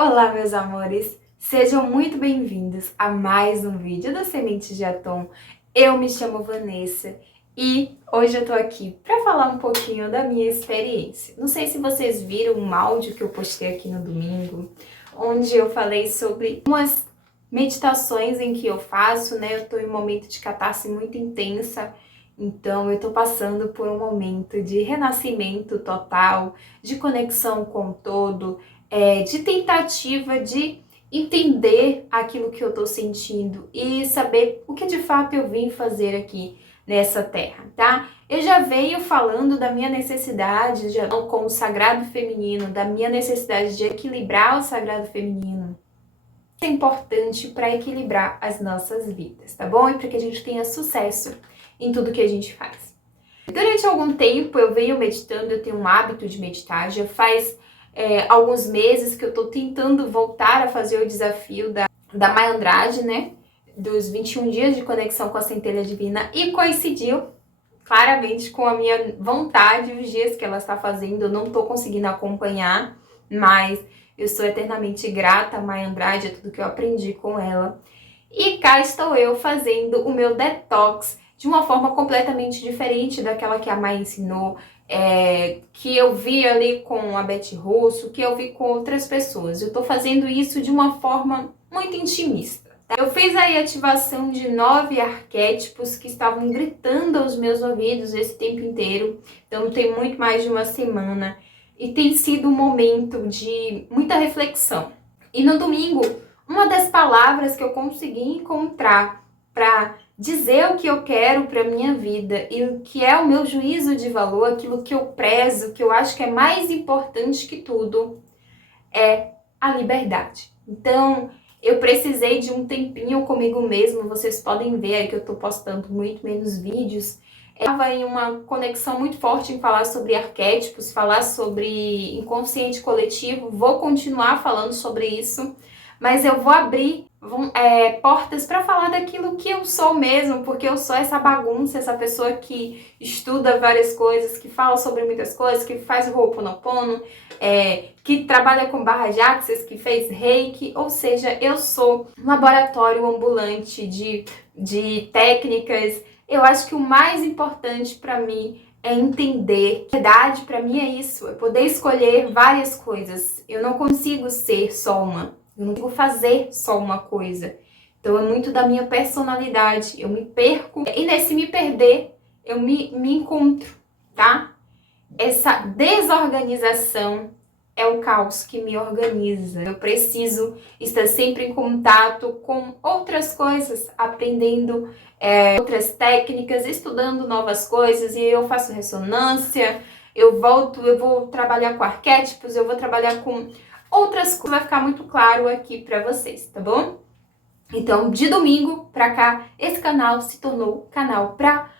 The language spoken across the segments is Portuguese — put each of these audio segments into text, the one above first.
Olá, meus amores! Sejam muito bem-vindos a mais um vídeo da Sementes de Atom. Eu me chamo Vanessa e hoje eu tô aqui para falar um pouquinho da minha experiência. Não sei se vocês viram um áudio que eu postei aqui no domingo, onde eu falei sobre umas meditações em que eu faço, né? Eu tô em um momento de catarse muito intensa, então eu tô passando por um momento de renascimento total, de conexão com o todo, de tentativa de entender aquilo que eu tô sentindo e saber o que de fato eu vim fazer aqui nessa terra, tá? Eu já venho falando da minha necessidade com o sagrado feminino, da minha necessidade de equilibrar o sagrado feminino. Isso é importante para equilibrar as nossas vidas, tá bom? E para que a gente tenha sucesso em tudo que a gente faz. Durante algum tempo eu venho meditando, eu tenho um hábito de meditar, já faz alguns meses que eu tô tentando voltar a fazer o desafio da Maya Andrade, né? Dos 21 dias de conexão com a centelha divina, e coincidiu claramente com a minha vontade, os dias que ela está fazendo. Eu não tô conseguindo acompanhar, mas eu sou eternamente grata a Maya Andrade, a tudo que eu aprendi com ela. E cá estou eu fazendo o meu detox de uma forma completamente diferente daquela que a Maya ensinou, que eu vi ali com a Beth Russo, que eu vi com outras pessoas. Eu tô fazendo isso de uma forma muito intimista. Tá? Eu fiz aí a ativação de 9 arquétipos que estavam gritando aos meus ouvidos esse tempo inteiro. Então tem muito mais de uma semana e tem sido um momento de muita reflexão. E no domingo, uma das palavras que eu consegui encontrar para dizer o que eu quero para minha vida e o que é o meu juízo de valor, aquilo que eu prezo, que eu acho que é mais importante que tudo, é a liberdade. Então, eu precisei de um tempinho comigo mesmo. Vocês podem ver aí que eu tô postando muito menos vídeos. Eu estava em uma conexão muito forte em falar sobre arquétipos, falar sobre inconsciente coletivo. Vou continuar falando sobre isso, mas eu vou abrir portas para falar daquilo que eu sou mesmo, porque eu sou essa bagunça, essa pessoa que estuda várias coisas, que fala sobre muitas coisas, que faz Ho'oponopono, que trabalha com barra de axis, que fez reiki, ou seja, eu sou um laboratório ambulante de técnicas. Eu acho que o mais importante para mim é entender que a verdade para mim é isso, é poder escolher várias coisas. Eu não consigo ser só uma. Eu não consigo fazer só uma coisa. Então é muito da minha personalidade. Eu me perco. E nesse me perder, eu me encontro, tá? Essa desorganização é o caos que me organiza. Eu preciso estar sempre em contato com outras coisas, aprendendo outras técnicas, estudando novas coisas. E eu faço ressonância, eu vou trabalhar com arquétipos, eu vou trabalhar com outras coisas, vai ficar muito claro aqui para vocês, tá bom? Então, de domingo pra cá, esse canal se tornou canal pra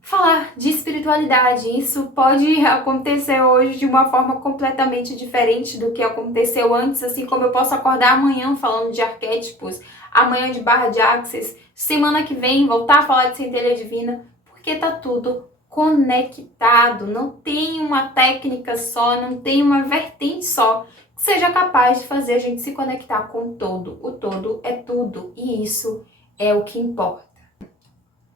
falar de espiritualidade. Isso pode acontecer hoje de uma forma completamente diferente do que aconteceu antes, assim como eu posso acordar amanhã falando de arquétipos, amanhã de barra de axis, semana que vem voltar a falar de centelha divina, porque tá tudo conectado. Não tem uma técnica só, não tem uma vertente só que seja capaz de fazer a gente se conectar com o todo. O todo é tudo e isso é o que importa.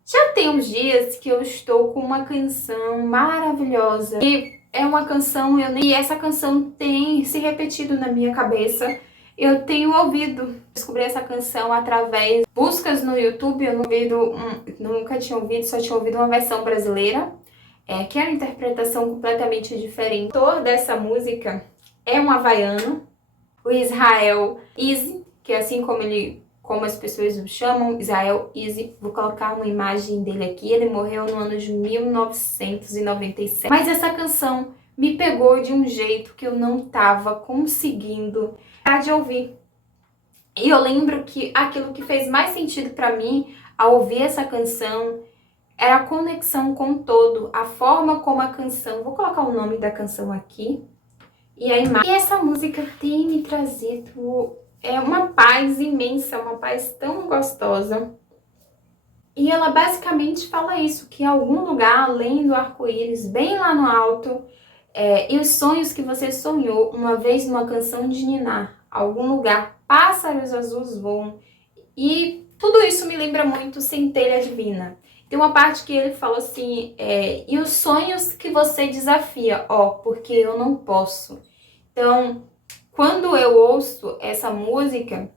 Já tem uns dias que eu estou com uma canção maravilhosa. E é uma canção, e essa canção tem se repetido na minha cabeça. Eu tenho ouvido, descobri essa canção através de buscas no YouTube. Eu nunca tinha ouvido, só tinha ouvido uma versão brasileira, que é uma interpretação completamente diferente. O autor dessa música é um havaiano, o Israel Easy, que é assim como as pessoas o chamam, Israel Easy. Vou colocar uma imagem dele aqui. Ele morreu no ano de 1997. Mas essa canção me pegou de um jeito que eu não estava conseguindo parar de ouvir. E eu lembro que aquilo que fez mais sentido para mim ao ouvir essa canção era a conexão com o todo, a forma como a canção... Vou colocar o nome da canção aqui. E a imagem. E essa música tem me trazido uma paz imensa, uma paz tão gostosa. E ela basicamente fala isso, que em algum lugar além do arco-íris, bem lá no alto, e os sonhos que você sonhou uma vez numa canção de ninar, algum lugar, pássaros azuis voam. E tudo isso me lembra muito Centelha Divina. Tem uma parte que ele fala assim, e os sonhos que você desafia, porque eu não posso. Então, quando eu ouço essa música,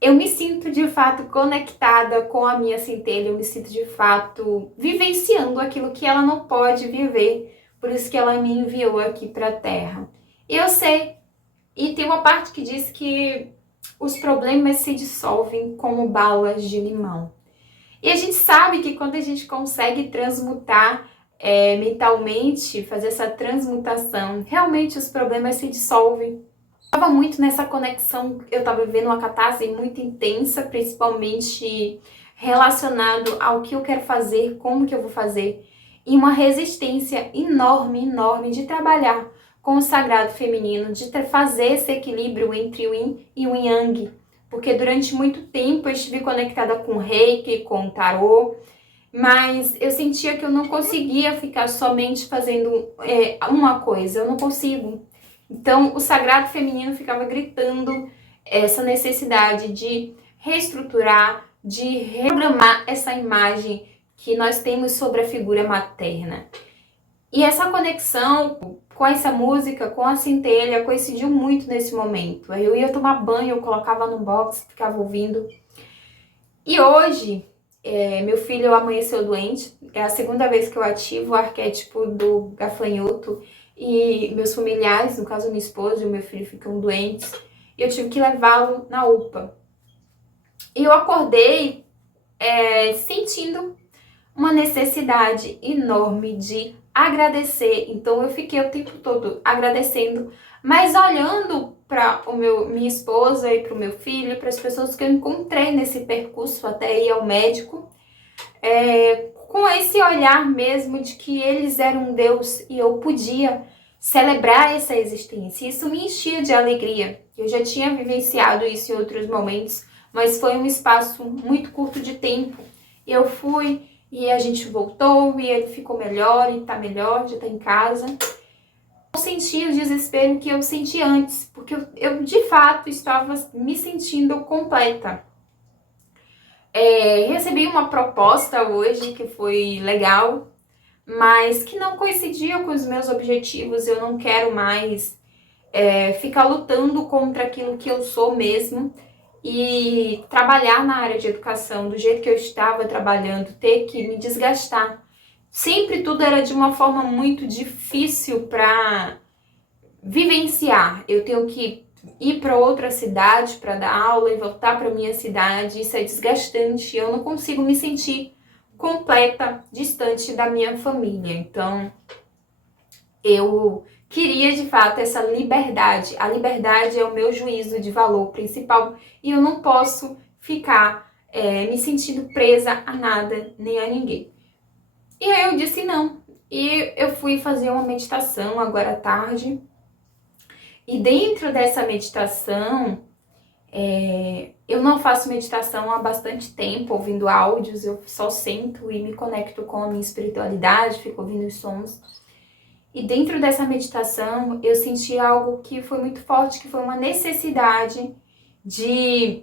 eu me sinto de fato conectada com a minha centelha, eu me sinto de fato vivenciando aquilo que ela não pode viver, por isso que ela me enviou aqui para a Terra. Eu sei, e tem uma parte que diz que os problemas se dissolvem como balas de limão. E a gente sabe que quando a gente consegue transmutar mentalmente, fazer essa transmutação, realmente os problemas se dissolvem. Eu estava muito nessa conexão, eu estava vivendo uma catarse muito intensa, principalmente relacionado ao que eu quero fazer, como que eu vou fazer, e uma resistência enorme, enorme de trabalhar com o sagrado feminino, de fazer esse equilíbrio entre o yin e o yang, porque durante muito tempo eu estive conectada com o reiki, com o tarô, mas eu sentia que eu não conseguia ficar somente fazendo uma coisa, eu não consigo. Então, o sagrado feminino ficava gritando essa necessidade de reestruturar, de reprogramar essa imagem que nós temos sobre a figura materna. E essa conexão com essa música, com a centelha, coincidiu muito nesse momento. Aí eu ia tomar banho, eu colocava no box, ficava ouvindo. E hoje, meu filho amanheceu doente, é a segunda vez que eu ativo o arquétipo do gafanhoto, e meus familiares, no caso minha esposa e o meu filho, ficam doentes, e eu tive que levá-lo na UPA. E eu acordei sentindo uma necessidade enorme de agradecer. Então eu fiquei o tempo todo agradecendo, mas olhando para minha esposa e para o meu filho, para as pessoas que eu encontrei nesse percurso até ir ao médico, com esse olhar mesmo de que eles eram um Deus e eu podia celebrar essa existência. Isso me enchia de alegria. Eu já tinha vivenciado isso em outros momentos, mas foi um espaço muito curto de tempo. Eu fui e a gente voltou e ele ficou melhor e tá melhor, já tá em casa. Eu senti o desespero que eu senti antes, porque eu de fato estava me sentindo completa. Recebi uma proposta hoje que foi legal, mas que não coincidia com os meus objetivos. Eu não quero mais ficar lutando contra aquilo que eu sou mesmo e trabalhar na área de educação do jeito que eu estava trabalhando, ter que me desgastar. Sempre tudo era de uma forma muito difícil para vivenciar. Eu tenho que ir para outra cidade para dar aula e voltar para minha cidade. Isso é desgastante. Eu não consigo me sentir completa, distante da minha família. Então, eu queria de fato essa liberdade. A liberdade é o meu juízo de valor principal e eu não posso ficar me sentindo presa a nada nem a ninguém. E aí eu disse não. E eu fui fazer uma meditação agora à tarde. E dentro dessa meditação, eu não faço meditação há bastante tempo, ouvindo áudios, eu só sento e me conecto com a minha espiritualidade, fico ouvindo os sons. E dentro dessa meditação, eu senti algo que foi muito forte, que foi uma necessidade de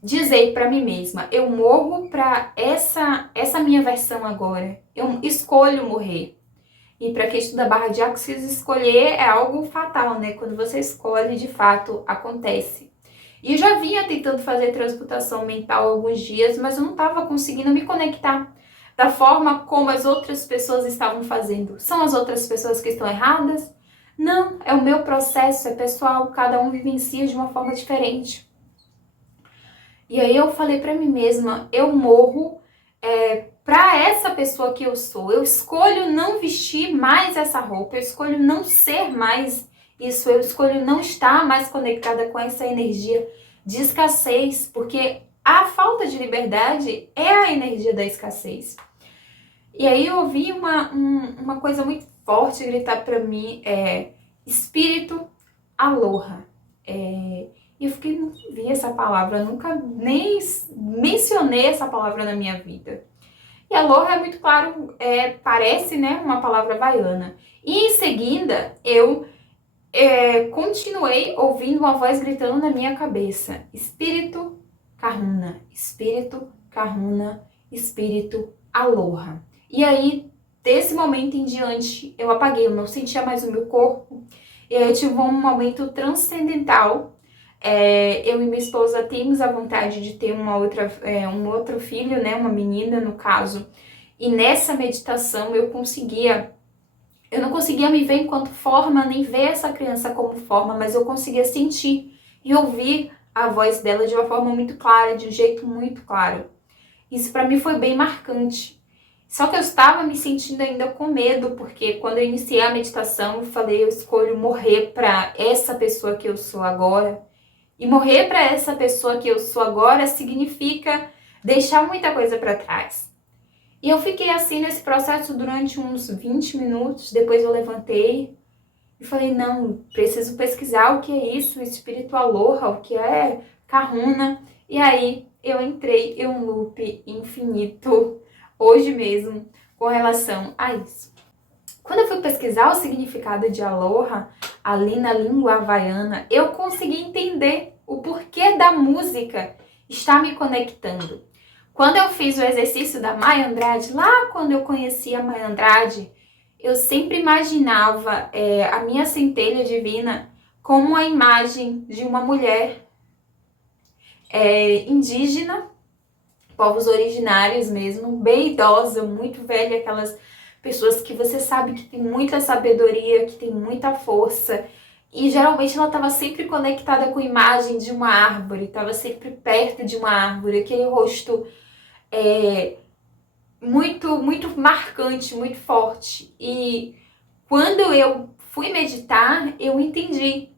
dizer para mim mesma, eu morro para essa minha versão agora, eu escolho morrer. E para quem estuda barra de Axis, escolher é algo fatal, né? Quando você escolhe, de fato, acontece. E eu já vinha tentando fazer transmutação mental há alguns dias, mas eu não estava conseguindo me conectar da forma como as outras pessoas estavam fazendo. São as outras pessoas que estão erradas? Não, é o meu processo, é pessoal, cada um vivencia de uma forma diferente. E aí eu falei para mim mesma, eu morro para essa pessoa que eu sou. Eu escolho não vestir mais essa roupa, eu escolho não ser mais isso, eu escolho não estar mais conectada com essa energia de escassez, porque a falta de liberdade é a energia da escassez. E aí eu ouvi uma coisa muito forte gritar para mim, espírito aloha. E eu fiquei, não vi essa palavra, nunca nem mencionei essa palavra na minha vida. E aloha é muito claro, parece, né, uma palavra havaiana. E em seguida, eu continuei ouvindo uma voz gritando na minha cabeça: Espírito Kahuna, Espírito Kahuna, Espírito Aloha. E aí, desse momento em diante, eu apaguei, eu não sentia mais o meu corpo. E aí eu tive um momento transcendental. Eu e minha esposa temos a vontade de ter um outro filho, né, uma menina no caso. E nessa meditação eu não conseguia me ver enquanto forma, nem ver essa criança como forma, mas eu conseguia sentir e ouvir a voz dela de uma forma muito clara, de um jeito muito claro. Isso para mim foi bem marcante. Só que eu estava me sentindo ainda com medo, porque quando eu iniciei a meditação, eu falei, eu escolho morrer para essa pessoa que eu sou agora. E morrer para essa pessoa que eu sou agora significa deixar muita coisa para trás. E eu fiquei assim nesse processo durante uns 20 minutos, depois eu levantei e falei, não, preciso pesquisar o que é isso, Espírito Aloha, o que é Kahuna. E aí eu entrei em um loop infinito, hoje mesmo, com relação a isso. Quando eu fui pesquisar o significado de Aloha, ali na língua havaiana, eu consegui entender o porquê da música estar me conectando. Quando eu fiz o exercício da Maya Andrade, lá quando eu conheci a Maya Andrade, eu sempre imaginava a minha centelha divina como a imagem de uma mulher indígena, povos originários mesmo, bem idosa, muito velha, aquelas pessoas que você sabe que tem muita sabedoria, que tem muita força. E geralmente ela estava sempre conectada com a imagem de uma árvore, estava sempre perto de uma árvore, aquele rosto muito, muito marcante, muito forte. E quando eu fui meditar, eu entendi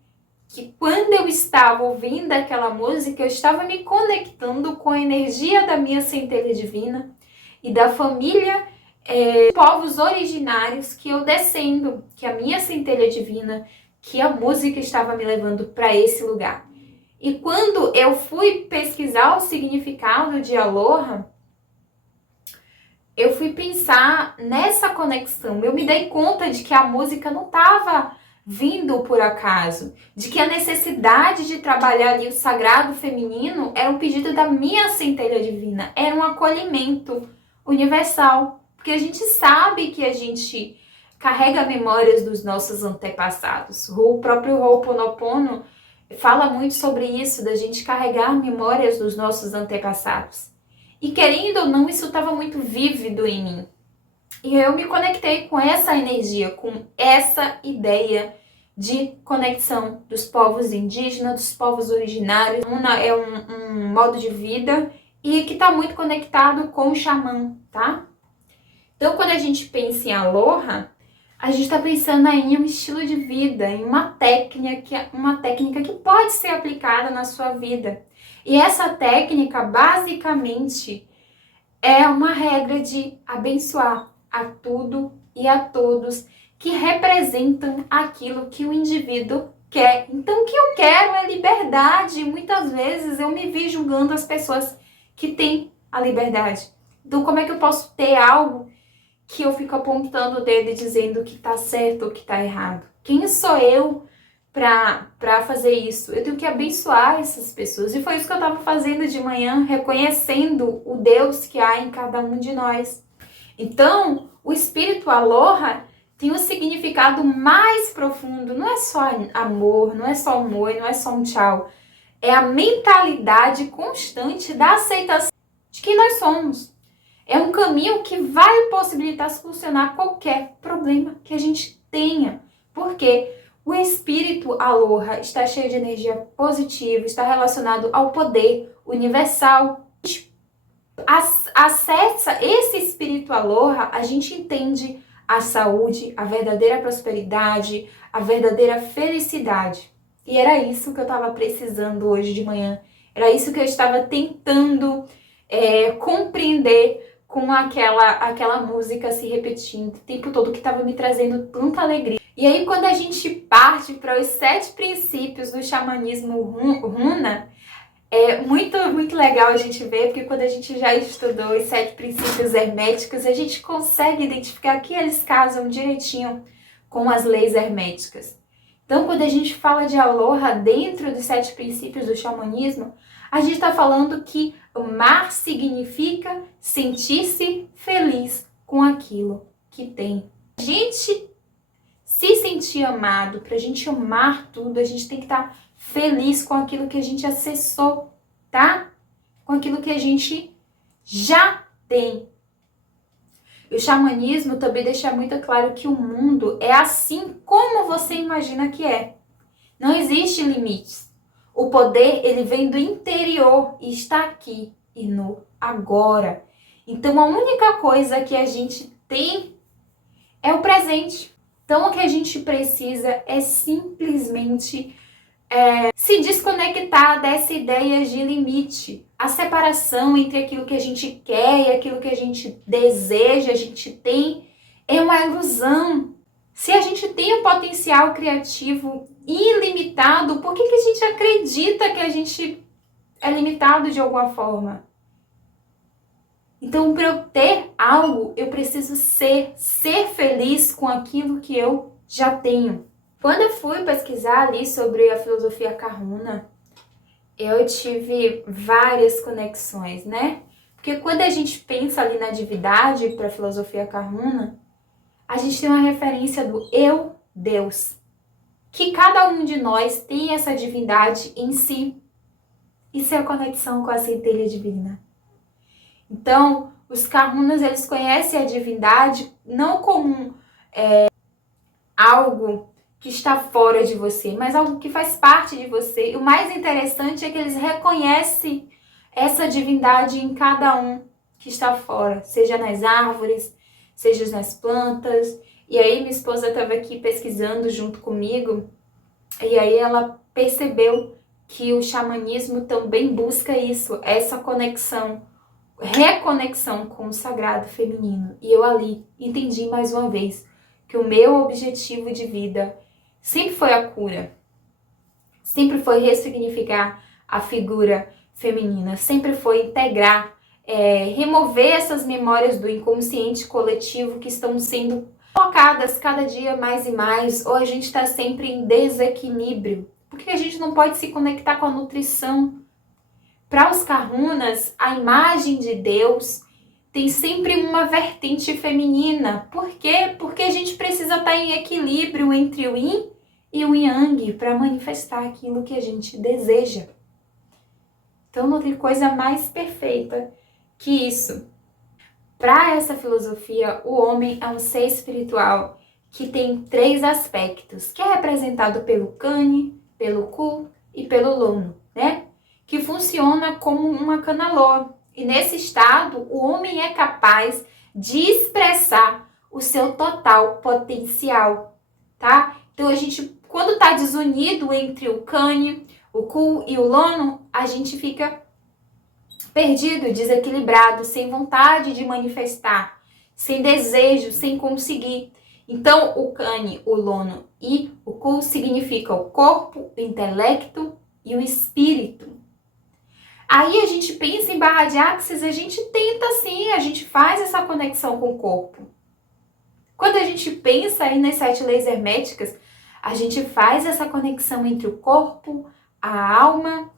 que quando eu estava ouvindo aquela música, eu estava me conectando com a energia da minha centelha divina e da família povos originários que eu descendo, que a minha centelha divina, que a música estava me levando para esse lugar. E quando eu fui pesquisar o significado de Aloha, eu fui pensar nessa conexão. Eu me dei conta de que a música não estava vindo por acaso, de que a necessidade de trabalhar ali o sagrado feminino era um pedido da minha centelha divina, era um acolhimento universal, porque a gente sabe que a gente carrega memórias dos nossos antepassados. O próprio Ho'oponopono fala muito sobre isso, da gente carregar memórias dos nossos antepassados. E querendo ou não, isso estava muito vívido em mim. E eu me conectei com essa energia, com essa ideia de conexão dos povos indígenas, dos povos originários. É um modo de vida e que está muito conectado com o xamã, tá? Então, quando a gente pensa em Aloha, a gente está pensando aí em um estilo de vida, em uma técnica que pode ser aplicada na sua vida. E essa técnica, basicamente, é uma regra de abençoar a tudo e a todos que representam aquilo que o indivíduo quer. Então, o que eu quero é liberdade. Muitas vezes eu me vi julgando as pessoas que têm a liberdade. Então, como é que eu posso ter algo que eu fico apontando o dedo e dizendo que tá certo ou que tá errado? Quem sou eu para fazer isso? Eu tenho que abençoar essas pessoas. E foi isso que eu estava fazendo de manhã, reconhecendo o Deus que há em cada um de nós. Então, o espírito Aloha tem um significado mais profundo. Não é só amor, não é só um oi, não é só um tchau. É a mentalidade constante da aceitação de quem nós somos. É um caminho que vai possibilitar solucionar qualquer problema que a gente tenha. Porque o espírito Aloha está cheio de energia positiva, está relacionado ao poder universal. Acessa esse espírito Aloha, a gente entende a saúde, a verdadeira prosperidade, a verdadeira felicidade. E era isso que eu estava precisando hoje de manhã. Era isso que eu estava tentando compreender com aquela música se repetindo o tempo todo, que estava me trazendo tanta alegria. E aí, quando a gente parte para os 7 princípios do xamanismo Huna, é muito, muito legal a gente ver, porque quando a gente já estudou os 7 princípios herméticos, a gente consegue identificar que eles casam direitinho com as leis herméticas. Então, quando a gente fala de aloha dentro dos 7 princípios do xamanismo, a gente está falando que amar significa sentir-se feliz com aquilo que tem. A gente se sentir amado, para a gente amar tudo, a gente tem que estar feliz com aquilo que a gente acessou, tá? Com aquilo que a gente já tem. E o xamanismo também deixa muito claro que o mundo é assim como você imagina que é. Não existe limites. O poder, ele vem do interior e está aqui e no agora. Então, a única coisa que a gente tem é o presente. Então, o que a gente precisa é simplesmente se desconectar dessa ideia de limite. A separação entre aquilo que a gente quer e aquilo que a gente deseja, a gente tem, é uma ilusão. Se a gente tem um potencial criativo ilimitado, por que a gente acredita que a gente é limitado de alguma forma? Então, para eu ter algo, eu preciso ser feliz com aquilo que eu já tenho. Quando eu fui pesquisar ali sobre a filosofia Kahuna, eu tive várias conexões, né? Porque quando a gente pensa ali na divindade para a filosofia Kahuna, a gente tem uma referência do eu, Deus. Que cada um de nós tem essa divindade em si. Isso é a conexão com a centelha divina. Então, os Kahunas, eles conhecem a divindade não como algo que está fora de você, mas algo que faz parte de você. E o mais interessante é que eles reconhecem essa divindade em cada um que está fora, seja nas árvores, seja nas plantas. E aí minha esposa estava aqui pesquisando junto comigo, e aí ela percebeu que o xamanismo também busca isso, essa conexão, reconexão com o sagrado feminino. E eu ali entendi mais uma vez que o meu objetivo de vida sempre foi a cura, sempre foi ressignificar a figura feminina, sempre foi integrar, remover essas memórias do inconsciente coletivo que estão sendo colocadas cada dia mais e mais, ou a gente está sempre em desequilíbrio. Por que a gente não pode se conectar com a nutrição? Para os Kahunas, a imagem de Deus tem sempre uma vertente feminina. Por quê? Porque a gente precisa estar em equilíbrio entre o yin e o yang para manifestar aquilo que a gente deseja. Então não tem coisa mais perfeita que isso. Para essa filosofia, o homem é um ser espiritual que tem 3 aspectos, que é representado pelo Kani, pelo Ku e pelo Lono, né? Que funciona como uma canaloa. E nesse estado, o homem é capaz de expressar o seu total potencial, tá? Então, a gente, quando está desunido entre o Kani, o Ku e o Lono, a gente fica perdido, desequilibrado, sem vontade de manifestar, sem desejo, sem conseguir. Então, o Kani, o Lono e o Ku significa o corpo, o intelecto e o espírito. Aí a gente pensa em barra de axis, a gente tenta sim, a gente faz essa conexão com o corpo. Quando a gente pensa aí nas 7 leis herméticas, a gente faz essa conexão entre o corpo, a alma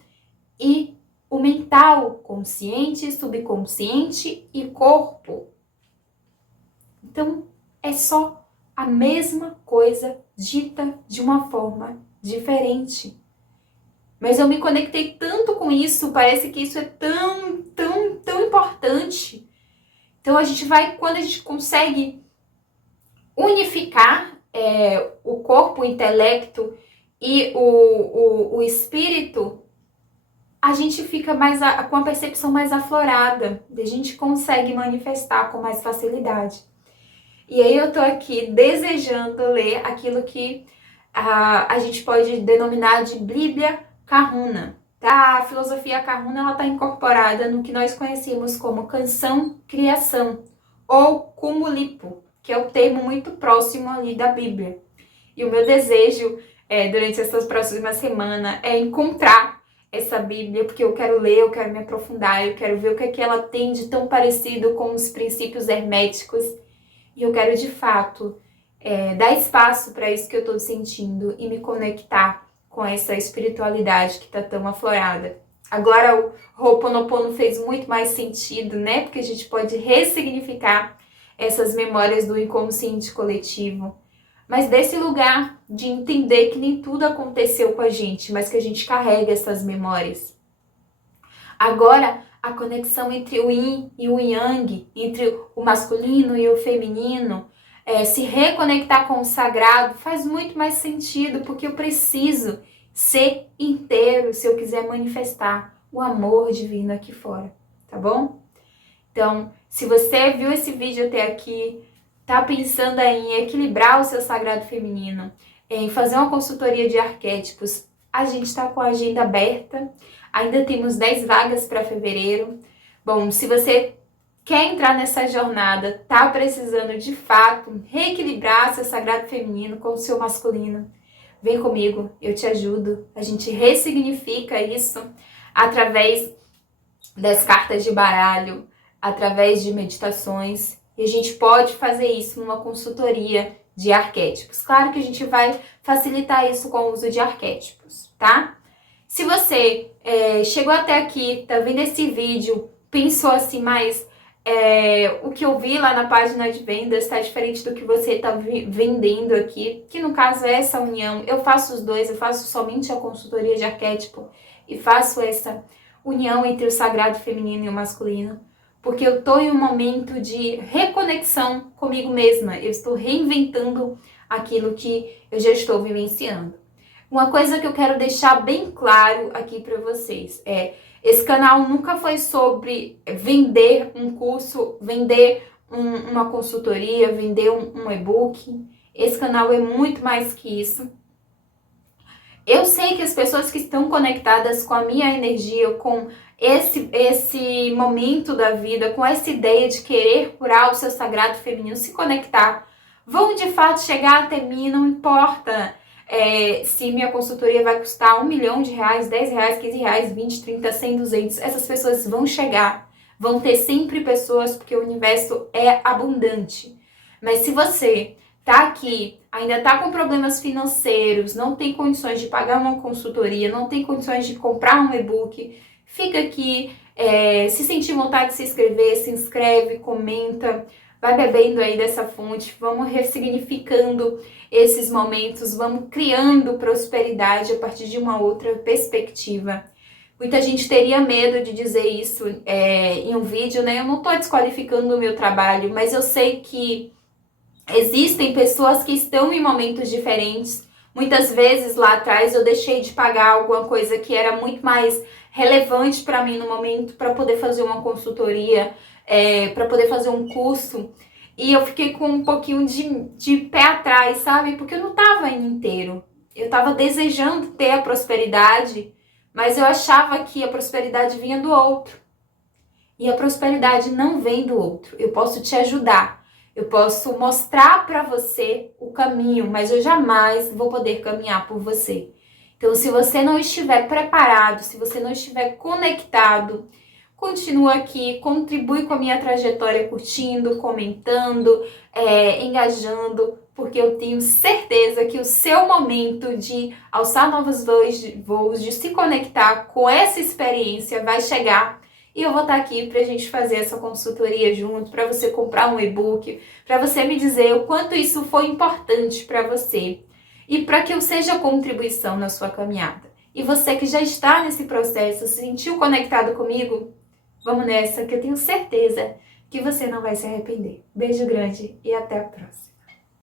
e o mental, consciente, subconsciente e corpo. Então, é só a mesma coisa dita de uma forma diferente. Mas eu me conectei tanto com isso, parece que isso é tão importante. Então a gente vai, quando a gente consegue unificar o corpo, o intelecto e o espírito, a gente fica mais com a percepção mais aflorada, a gente consegue manifestar com mais facilidade. E aí eu tô aqui desejando ler aquilo que a gente pode denominar de Bíblia Kahuna. A filosofia Kahuna está incorporada no que nós conhecemos como canção-criação, ou Kumulipo, que é o termo muito próximo ali da Bíblia. E o meu desejo durante essas próximas semanas é encontrar essa Bíblia, porque eu quero ler, eu quero me aprofundar, eu quero ver o que é que ela tem de tão parecido com os princípios herméticos, e eu quero de fato dar espaço para isso que eu estou sentindo e me conectar com essa espiritualidade que está tão aflorada. Agora o Ho'oponopono fez muito mais sentido, né? Porque a gente pode ressignificar essas memórias do inconsciente coletivo. Mas desse lugar de entender que nem tudo aconteceu com a gente, mas que a gente carrega essas memórias. Agora, a conexão entre o Yin e o Yang, entre o masculino e o feminino, se reconectar com o sagrado faz muito mais sentido, porque eu preciso ser inteiro se eu quiser manifestar o amor divino aqui fora, tá bom? Então, se você viu esse vídeo até aqui, tá pensando aí em equilibrar o seu sagrado feminino, em fazer uma consultoria de arquétipos, a gente está com a agenda aberta, ainda temos 10 vagas para fevereiro. Bom, se você quer entrar nessa jornada, tá precisando de fato reequilibrar seu sagrado feminino com o seu masculino, vem comigo, eu te ajudo. A gente ressignifica isso através das cartas de baralho, através de meditações, e a gente pode fazer isso numa consultoria de arquétipos. Claro que a gente vai facilitar isso com o uso de arquétipos, tá? Se você chegou até aqui, tá vendo esse vídeo, pensou assim, mas o que eu vi lá na página de vendas está diferente do que você está vendendo aqui, que no caso é essa união. Eu faço os dois, eu faço somente a consultoria de arquétipo e faço essa união entre o sagrado feminino e o masculino, porque eu estou em um momento de reconexão comigo mesma, eu estou reinventando aquilo que eu já estou vivenciando. Uma coisa que eu quero deixar bem claro aqui para vocês esse canal nunca foi sobre vender um curso, vender uma consultoria, vender um e-book. Esse canal é muito mais que isso. Eu sei que as pessoas que estão conectadas com a minha energia, com esse momento da vida, com essa ideia de querer curar o seu sagrado feminino, se conectar, vão de fato chegar até mim, não importa se minha consultoria vai custar R$1 milhão, R$10, R$15, R$20, R$30, R$100, R$200, essas pessoas vão chegar, vão ter sempre pessoas, porque o universo é abundante. Mas se você tá aqui, ainda tá com problemas financeiros, não tem condições de pagar uma consultoria, não tem condições de comprar um e-book, fica aqui, se sentir vontade de se inscrever, se inscreve, comenta, vai bebendo aí dessa fonte, vamos ressignificando esses momentos, vamos criando prosperidade a partir de uma outra perspectiva. Muita gente teria medo de dizer isso em um vídeo, né? Eu não tô desqualificando o meu trabalho, mas eu sei que existem pessoas que estão em momentos diferentes. Muitas vezes lá atrás eu deixei de pagar alguma coisa que era muito mais relevante para mim no momento, para poder fazer uma consultoria, para poder fazer um curso. E eu fiquei com um pouquinho de pé atrás, sabe? Porque eu não estava indo inteiro. Eu estava desejando ter a prosperidade, mas eu achava que a prosperidade vinha do outro. E a prosperidade não vem do outro. Eu posso te ajudar. Eu posso mostrar para você o caminho, mas eu jamais vou poder caminhar por você. Então, se você não estiver preparado, se você não estiver conectado, continua aqui, contribui com a minha trajetória curtindo, comentando, engajando, porque eu tenho certeza que o seu momento de alçar novos voos, de se conectar com essa experiência vai chegar. E eu vou estar aqui para a gente fazer essa consultoria junto, para você comprar um e-book, para você me dizer o quanto isso foi importante para você e para que eu seja contribuição na sua caminhada. E você que já está nesse processo, se sentiu conectado comigo, vamos nessa, que eu tenho certeza que você não vai se arrepender. Beijo grande e até a próxima.